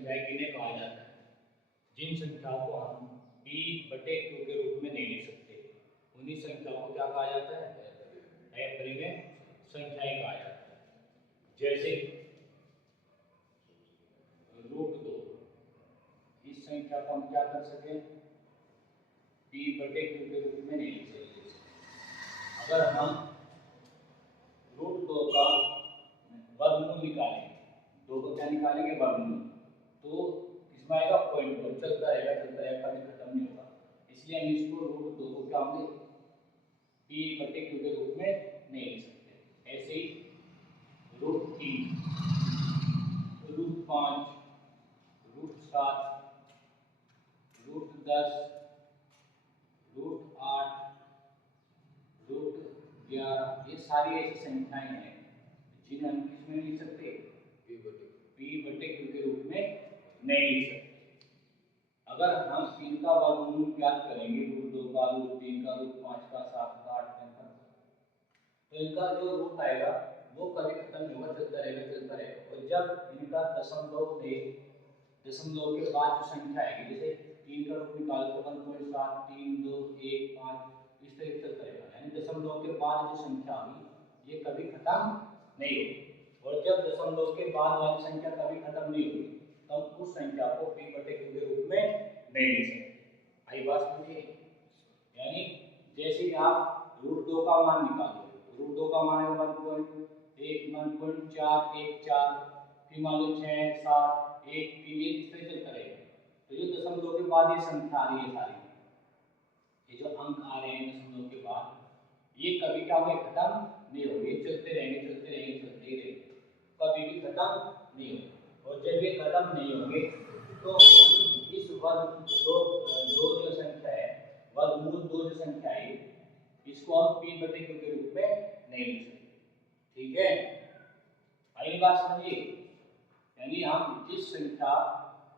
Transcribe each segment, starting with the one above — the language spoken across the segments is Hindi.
संख्याएं किन्हें कहा जाता है? जिन संख्याओं को हम p/q के रूप में नहीं लिख सकते उन्हीं संख्याओं को क्या कहा जाता है? अपरिमेय संख्याएं कहा जाता है। जैसे √2, इस संख्या को हम क्या कर सके? p/q के रूप में नहीं लिख सकते। अगर हम √2 का वर्गमूल निकालेंगे, 2 को क्या निकालेंगे? वर्गमूल, तो इसमें आएगा पॉइंट, और चलता रहेगा कभी खत्म नहीं होगा। इसलिए हम इसको √2 को क्या होंगे? p/q के रूप में नहीं लिख सकते। ऐसे ही √3, √5, √7, √10, √8, √11, ये सारी ऐसी संख्याएं हैं जिन्हें हम किसमें नहीं लिख सकते? p/q के रूप में नहीं लिख सकते। अगर हम इनका वर्गमूल ज्ञात करेंगे, √2 का, √3 का, √5 का, 7 का, 8 का, तो इनका जो रूट आएगा वो कभी खत्म नहीं होगा, चलता रहेगा। और जब इनका दशमलव के बाद जो संख्या आएगी, जैसे 3 का रूट निकालो तो 1.7, 3, 2, 1, 5, इस तरह से चलता रहेगा। यानी दशमलव के बाद जो संख्या होगी ये कभी खत्म नहीं होगी। और जब दशमलव के बाद वाली संख्या कभी खत्म नहीं होगी तब उस संख्या को p/q के रूप में नहीं लिख सकते। आई बात समझिए? यानी जैसे कि आप √2 का मान निकालो, √2 का मान है 1.414, फिर मान लो 6, 7, 1, 3, इस तरह चलता रहेगा। तो जो दशमलव के बाद ये संख्या आ रही है सारी, ये जो अंक आ रहे हैं दशमलव के बाद, ये कभी क्या होंगे? खत्म नहीं होंगे, चलते रहेंगे, चलते ही रहेंगे, कभी भी खत्म नहीं होंगे। और जब ये खत्म नहीं होंगे तो हम इस वर्ग दो जो संख्या है, वर्गमूल 2 जो संख्या है, इसको हम p/q के रूप में नहीं लिख सकते। ठीक है, आई बात समझिए? यानी हम जिस संख्या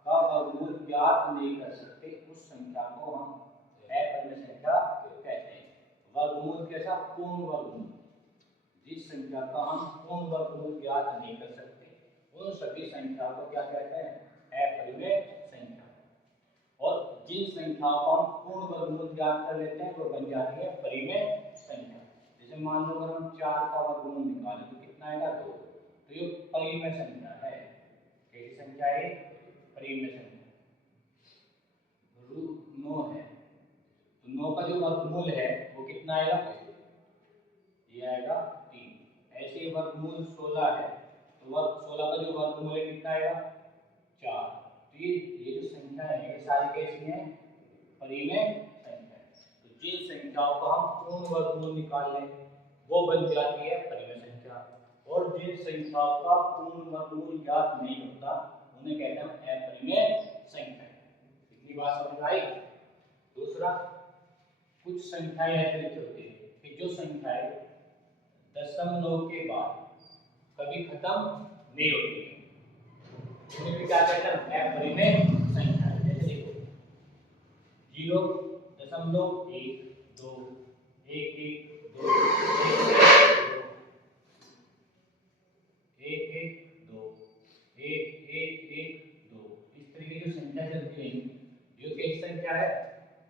का वर्गमूल ज्ञात नहीं कर सकते उस संख्या को हम अपरिमेय संख्या कहते हैं। वर्गमूल कैसा? पूर्ण वर्गमूल। जिस संख्या का हम पूर्ण वर्गमूल ज्ञात नहीं कर सकते उन सभी संख्या को क्या कहते हैं? अपरिमेय संख्या। और जिन संख्याओं को हम पूर्ण वर्गमूल ज्ञात कर लेते हैं वो बन जाती है परिमेय संख्या। जैसे मान लो अगर हम 4 का वर्गमूल निकालें तो कितना आएगा? 2। तो ये परिमेय संख्या है। कैसी संख्या है? परिमेय संख्या। 9 है तो 9 का जो वर्गमूल है वो कितना आएगा? ये आएगा 3। ऐसे वर्गमूल 16 है तो 16 का जो वर्गमूल है कितना आएगा? 4। तो ये जो संख्या है ये सारी कैसी हैं? परिमेय संख्या है। तो जिन संख्याओं को हम पूर्ण वर्गमूल निकाल लें वो बन जाती है परिमेय संख्या, और जिन संख्याओं का पूर्ण वर्गमूल ज्ञात नहीं होता उन्हें कहते हैं अपरिमेय संख्या। इतनी बात समझ में आई? दूसरा, कुछ संख्याएं ऐसे चलती है कि जो संख्याएं दशमलव के बाद कभी खत्म नहीं होती है, उन्हें भी क्या कहते हैं? अपरिमेय संख्या। जैसे देखो 0.1, 2, 1, 1, 2, 1, 1, 2, 1, 1, 1, 2, इस तरह की जो संख्या चलती रहेंगी ये कैसी संख्या है?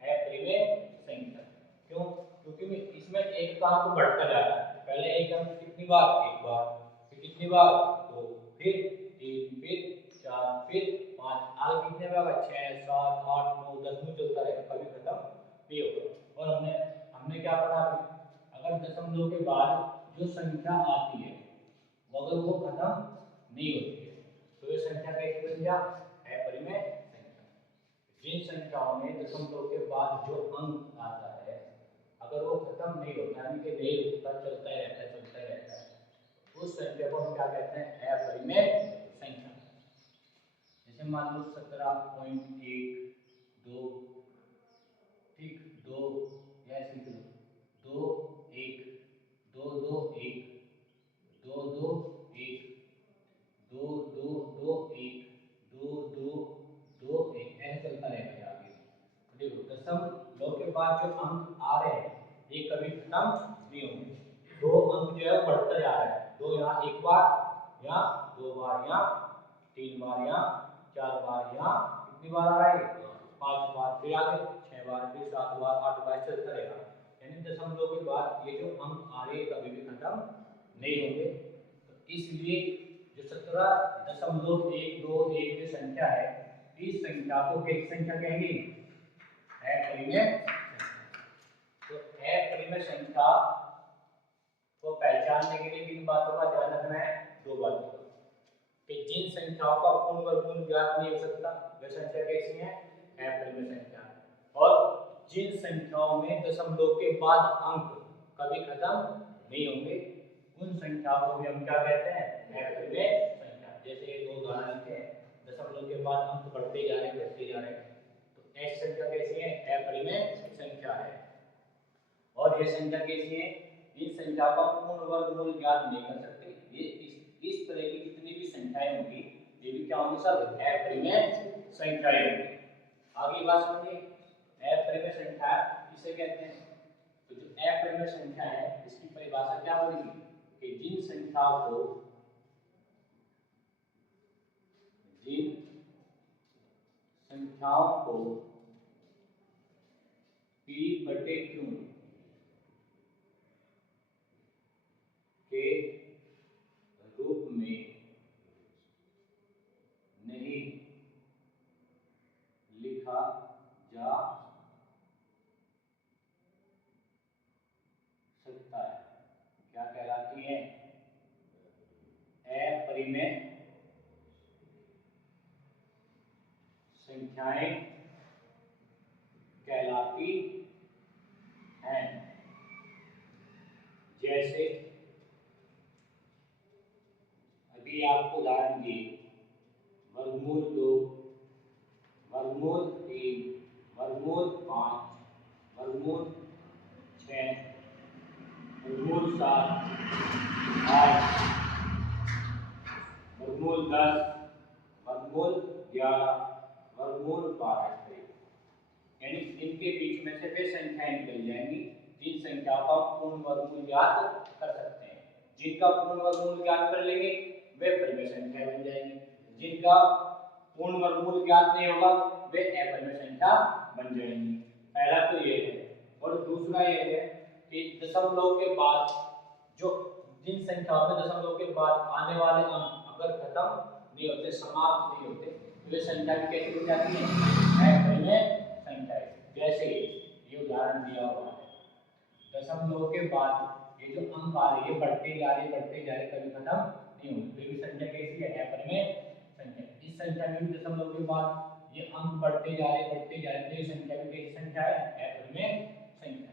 अपरिमेय संख्या। क्यों? क्योंकि इसमें एक का अंक बढ़ता जा रहा है। पहले एक अंक कितनी बार? एक बार, फिर कितनी बार? 2, फिर 3, फिर 4, फिर 5, आगे कितने बार? 6, 7, 8, 9, 10 में चलता रहेगा, कभी खत्म नहीं होगा। और हमने क्या पढ़ा अभी? अगर दशमलव के बाद जो संख्या आती है अगर वो खत्म नहीं होती है तो ये संख्या कैसी बन गया? अपरिमेय संख्या। जिन संख्याओं में दशमलव के बाद जो अंक आता है अगर वो खत्म नहीं होता यानी कि नहीं रुकता, चलता ही रहता है, उस संख्या को हम क्या कहते हैं? अपरिमेय संख्या। जैसे मान लो 17.1, 2, ठीक, 2, या ऐसे लिख लो 2, 1, 2, 2, 1, 2, 2, 1, 2, 2, 2, 1, 2, 2, 2, 1, ऐसे चलता रहेगा ये आगे भी। तो देखो दशमलव के बाद जो अंक आ रहे हैं ये कभी खत्म नहीं होंगे। 2 अंक जो है वो बढ़ता जा रहा है, 2 यहाँ एक बार, यहाँ 2 बार, यहाँ 3 बार, यहाँ 4 बार, यहाँ कितनी बार आ रहा है 5 बार, फिर आगे 6 बार, फिर 7 बार, 8 बार चलता रहेगा। यानी दशमलव के बाद ये जो अंक आ रहे कभी भी खत्म नहीं होंगे। तो इसलिए जो 17.1211 जो संख्या है, इस संख्या को किस संख्या कहेंगे, अपरिमेय संख्या। तो अपरिमेय संख्या को पहचानने के लिए किन बातों का ध्यान रखना है, 2 बातों का, कि जिन संख्याओं का पूर्ण वर्गमूल ज्ञात नहीं हो सकता वे संख्या कैसी है, अपरिमेय संख्या, और जिन संख्याओं में दशमलव के बाद अंक कभी खत्म नहीं होंगे उन संख्याओं को भी हम क्या कहते हैं, अपरिमेय संख्या। जैसे ये 2 उदाहरण लिखे हैं, दशमलव के बाद अंक बढ़ते जा रहे हैं, घटते जा रहे हैं, तो ऐसी संख्या कैसी है, अपरिमेय संख्या है। और ये संख्या कैसी है, इन संख्या का पूर्ण वर्गमूल ज्ञात नहीं कर सकते। ये इस तरह की जितनी भी संख्याएं होंगी ये भी क्या होंगी, सब अपरिमेय संख्याएं होंगी। आगे बात समझिए, अपरिमेय संख्या किसे कहते हैं। तो जो अपरिमेय संख्या है इसकी परिभाषा क्या बनेगी, कि जिन संख्याओं को p/q के रूप में नहीं लिखा जा सकता है, क्या कहलाती है, अपरिमेय संख्याएं कहलाती हैं। जैसे अभी आपको उदाहरण दिए, वर्गमूल 2, वर्गमूल 3, वर्गमूल 5, वर्गमूल 6, वर्गमूल 7, 8, वर्गमूल 10, वर्गमूल 11, वर्गमूल 12, यानी इनके बीच में से वे संख्याएं निकल जाएंगी जिन संख्याओं का पूर्ण वर्गमूल ज्ञात कर सकते हैं। जिनका पूर्ण वर्गमूल ज्ञात कर लेंगे वे परिमेय संख्या बन जाएंगी, जिनका पूर्ण वर्गमूल ज्ञात नहीं होगा वे अपरिमेय संख्या बन जाएंगी। पहला तो ये है, और दूसरा ये है कि दशमलव के बाद जो जिन संख्याओं में दशमलव के बाद आने वाले अंक अगर खत्म नहीं होते, समाप्त नहीं होते, वे संख्या भी कैसी बन जाती है, अपरिमेय संख्या। जैसे ये उदाहरण दिया हुआ है, दशमलव के बाद ये जो अंक आ रहे हैं बढ़ते जा रहे कभी खत्म नहीं होंगे, तो ये संख्या कैसी है, अपरिमेय संख्या। इस संख्या में भी दशमलव के बाद ये अंक बढ़ते जा रहे तो ये संख्या भी कैसी संख्या है, अपरिमेय संख्या।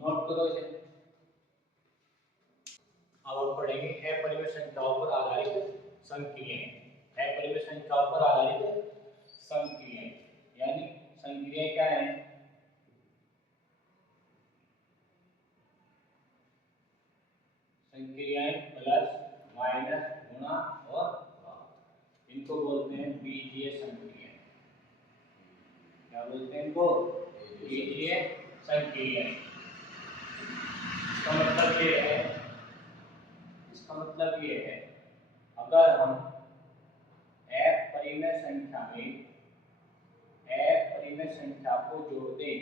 नोट करो इसे। अब हम पढ़ेंगे अपरिमेय संख्याओं पर आधारित संक्रियाएं। अपरिमेय संख्याओं पर आधारित संक्रियाएं यानी संक्रियाएं क्या है, संक्रियाएं प्लस माइनस गुणा और भाग, इनको बोलते हैं बीजीय संक्रियाएं। क्या बोलते हैं इनको, बीजीय संक्रियाएं। इसका मतलब ये है अगर हम अपरिमेय संख्या को जोड़ दें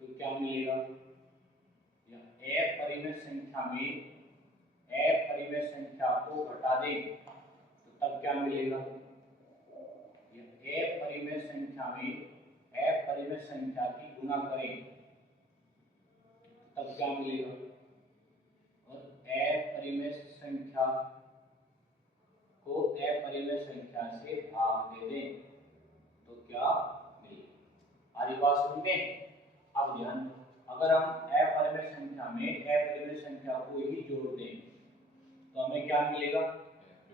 तो क्या मिलेगा, या अपरिमेय संख्या को घटा दें तो तब क्या मिलेगा, या अपरिमेय संख्या की गुणा करें तब क्या मिलेगा, और अपरिमेय संख्या को अपरिमेय संख्या से भाग दे दें तो क्या मिलेगा। आधी बात समझ में। अब ध्यान दो, अगर हम अपरिमेय संख्या में अपरिमेय संख्या को ही जोड़ दें तो हमें क्या मिलेगा,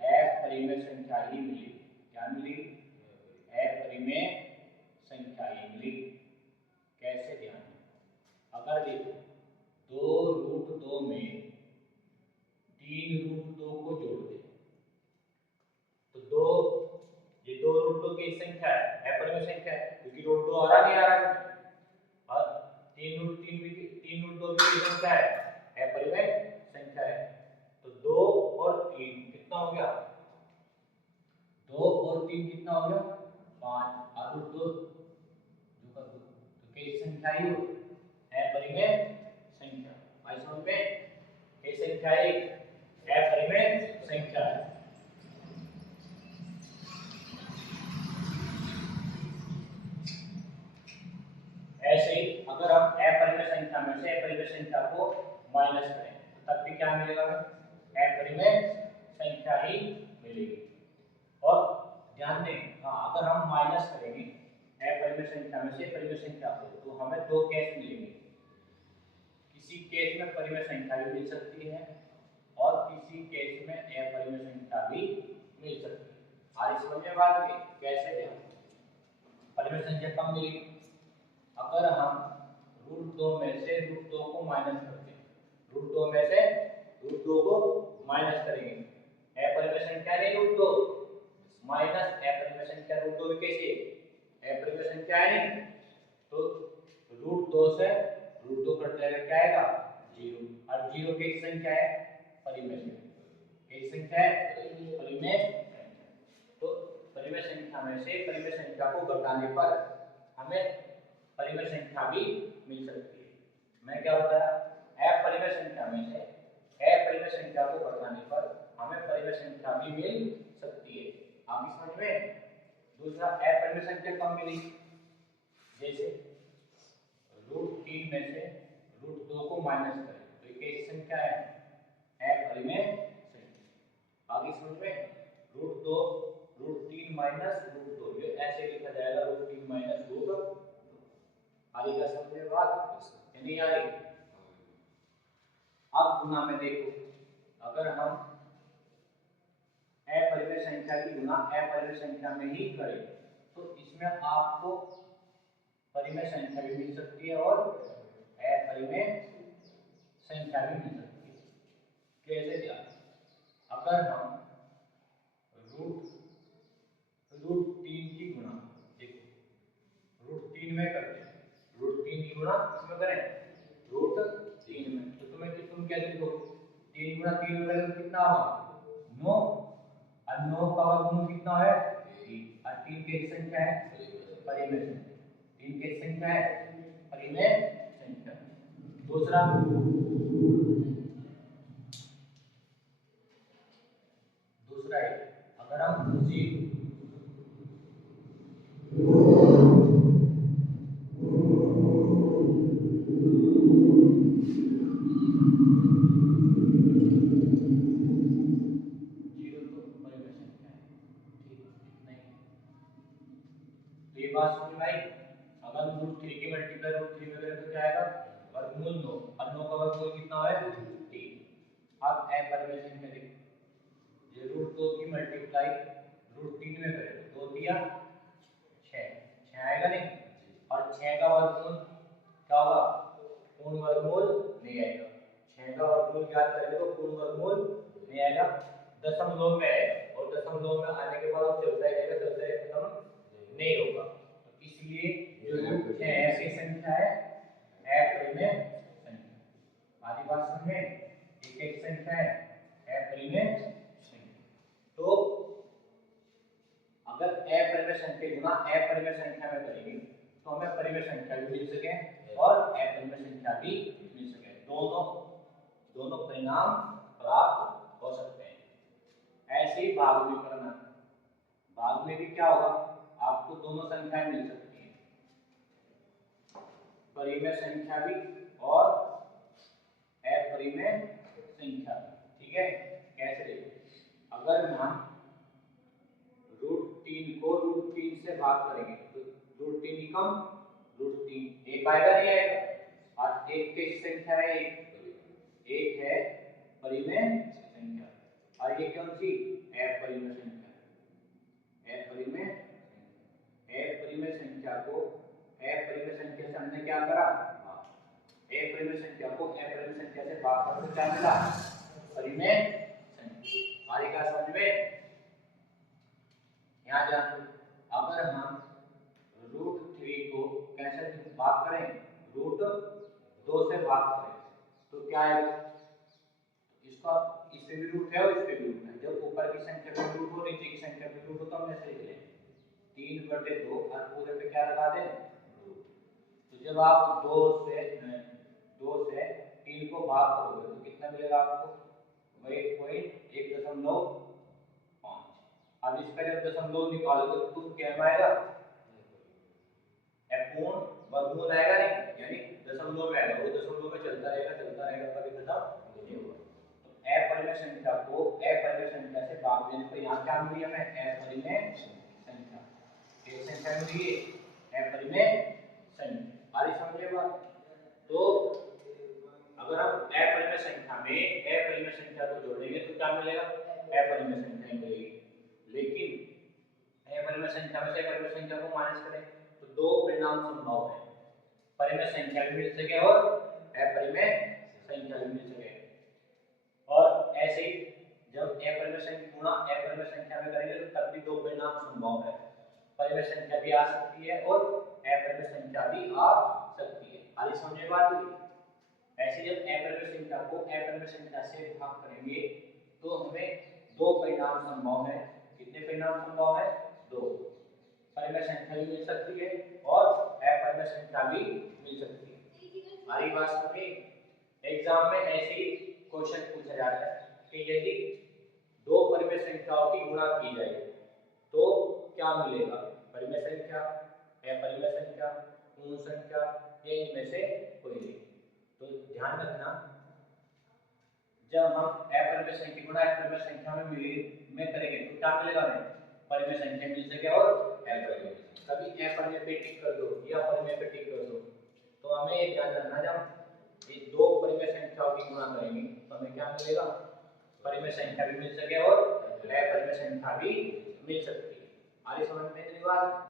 अपरिमेय संख्या ही मिलेगी। क्या मिलेगी, अपरिमेय संख्या ही मिलेगी। कैसे, ध्यान दो, अगर देखो 2√2 में 3√2 को जोड़ दें तो ये 2√2 की संख्या है, अपरिमेय संख्या है, क्योंकि रूट 2 आ रहा नहीं आ रहा इसमें, और 3√2 भी संख्या है, अपरिमेय संख्या है। तो 2 और 3 कितना हो गया 3 कितना हो गया 5 और रूट 2 जो कर दो तो कैसी संख्या आई हो है परिमेय संख्या। आई समझ में कैसी संख्या है परिमेय संख्या है। ऐसे ही अगर हम अपरिमेय संख्या में से अपरिमेय संख्या को माइनस करें तो तब भी क्या मिलेगा अपरिमेय संख्या ही मिलेगी। और ध्यान दें अगर हम माइनस करेंगे अपरिमेय संख्या में से परिमेय संख्या को तो हमें दो केस मिलेंगे। किसी केस में परिमेय संख्या भी मिल सकती है और किसी केस में अपरिमेय संख्या भी मिल सकती है। आज समझ में बात है कैसे क्या परिमेय संख्या कब मिलेगी अगर हम रूट 2 में से रूट 2 को माइनस करते हैं। रूट 2 में से रूट 2 को माइनस करेंगे अपरिमेय संख्या नहीं रूट 2 माइनस अपरिमेय संख्या रूट 2 भी कैसे अपरिमेय संख्या है नहीं तो रूट 2 से रूट 2 कट जाएगा क्या आएगा 0 और 0 कैसी संख्या है परिमेय संख्या। कैसी संख्या है परिमेय संख्या। तो परिमेय संख्या में से परिमेय संख्या को घटाने पर हमें परिमेय संख्या भी मिल सकती है। मैं क्या बताया अपरिमेय संख्या में से अपरिमेय संख्या को घटाने पर हमें परिमेय संख्या भी मिल सकती है। आप समझ में। दूसरा अपरिमेय संख्या कब मिलेगी जैसे रूट 3 में से रूट 2 को माइनस करें तो ये कैसी संख्या है अपरिमेय संख्या। आगे समझ में रूट 2 रूट 3 माइनस रूट 2 ये ऐसे लिखा जाएगा रूट 3 माइनस रूट 2। आगे का समझ में बात है नहीं आ रही। अब गुना में देखो अगर हम अपरिमेय संख्या की गुना अपरिमेय संख्या में ही करें तो इसमें आपको परिमेय संख्या भी मिल सकती है और अपरिमेय संख्या भी मिल सकती है। कैसे क्या अगर हम रूट 3 की गुना देखो रूट 3 में करते हैं रूट 3 की गुना किसमें करें रूट 3 में तो तुम कैसे लिखोगे 3 गुना 3 में करें तो कितना होगा 9 और 9 का वर्गमूल कितना है 3 और 3 कैसी संख्या है परिमेय संख्या। 3 कैसी संख्या है परिमेय संख्या। दूसरा है अगर हम 0 तो परिमेय संख्या है ठीक नहीं तो ये बात समझ में आई। अगर हम रूट 3 की मल्टीप्लाई रूट 3 में करें तो क्या आएगा वर्गमूल 9 और 9 का वर्गमूल कितना है 3। अब अपरिमेय संख्या देखो ये रूट 2 की मल्टीप्लाई रूट 3 में करें तो 2 दिया 6 आएगा नहीं और 6 का वर्गमूल क्या होगा पूर्ण वर्गमूल नहीं आएगा। 6 का वर्गमूल ज्ञात करेंगे तो पूर्ण वर्गमूल नहीं आएगा दशमलव में आएगा और दशमलव में आने के बाद वो चलता ही रहेगा चलता ही खत्म नहीं होगा। तो इसलिए जो रूट 6 ऐसी संख्या है अपरिमेय संख्या। आधी बात समझ में ये कैसी संख्या है अपरिमेय संख्या। तो अगर अपरिमेय संख्या गुना अपरिमेय संख्या में करेंगे तो हमें परिमेय संख्या भी मिल सके और अपरिमेय संख्या भी मिल सके दोनों परिणाम प्राप्त हो सकते हैं। ऐसे ही भाग में करना भाग में भी क्या होगा आपको दोनों संख्याएं मिल सकती है परिमेय संख्या भी और अपरिमेय संख्या भी। ठीक है कैसे देखो अगर हम रूट 3 को रूट 3 से भाग करेंगे तो रूट 3 कम रूट 3 एक आएगा नहीं आएगा और एक कैसी संख्या है एक है परिमेय संख्या और ये कौन सी अपरिमेय संख्या अपरिमेय संख्या को अपरिमेय संख्या से हमने क्या करा अपरिमेय संख्या को अपरिमेय संख्या से भाग करके क्या मिला परिमेय संख्या। आगे का समझ में यहाँ ध्यान दो अगर हम रूट 3 को कैसे भाग करें रूट 2 से भाग करें तो क्या आएगा इसका इस पे भी रूट है और इस पे भी रूट है। जब ऊपर की संख्या पे रूट हो नीचे की संख्या पे 2 तो हम ऐसे लिख लें 3/2 और पूरे पे क्या लगा दें 2। तो जब आप 2 से 3 को भाग करोगे तो कितना मिलेगा आपको वही पॉइंट 1.5। अब इसका जब दशमलव निकालोगे तो क्या आएगा पूर्ण वर्गमूल आएगा नहीं, यानी दशमलव में आएगा, वो दशमलव में चलता रहेगा कभी खत्म नहीं होगा। तो अपरिमेय संख्या को अपरिमेय संख्या से भाग देने पर यहाँ क्या मिली हमें अपरिमेय संख्या, एक संख्या मिली अपरिमेय संख्या। आगे समझिए बात। तो अगर हम अपरिमेय संख्या में अपरिमेय संख्या को जोड़ेंगे तो क्या मिलेगा अपरिमेय संख्या मिलेगी, लेकिन अपरिमेय संख्या में से अपरिमेय संख्या को माइनस करें तो दो परिणाम संभव है, परिमेय संख्या भी मिल सके और अपरिमेय संख्या भी मिल सके। और ऐसे ही जब अपरिमेय संख्या गुणा अपरिमेय संख्या में करेंगे तो तब भी दो परिणाम संभव है, परिमेय संख्या भी आ सकती है और अपरिमेय संख्या भी आ सकती है। आगे समझे बात हुई। ऐसे जब अपरिमेय संख्या को अपरिमेय संख्या से भाग करेंगे तो हमें दो परिणाम संभव है। कितने परिणाम संभव है दो, परिमेय संख्या भी मिल सकती है और अपरिमेय संख्या भी मिल सकती है। हमारी बात समझे। एग्जाम में ऐसे ही क्वेश्चन पूछा जाता है कि यदि दो परिमेय संख्याओं की गुणा की जाए तो क्या मिलेगा, परिमेय संख्या अपरिमेय संख्या पूर्ण संख्या या इनमें से कोई नहीं। तो ध्यान रखना जब हम अपरिमेय संख्या गुणा अपरिमेय संख्या में करेंगे तो क्या मिलेगा हमें परिमेय संख्या मिल सके और अपरिमेय। कभी अपरिमेय पे टिक कर दो या परिमेय पे टिक कर दो। तो हमें ये ध्यान रखना जब ये दो परिमेय संख्याओं की गुणा करेंगे तो हमें क्या मिलेगा परिमेय संख्या भी मिल सके और अपरिमेय संख्या भी मिल सकती है। आगे समझ में इतनी बात।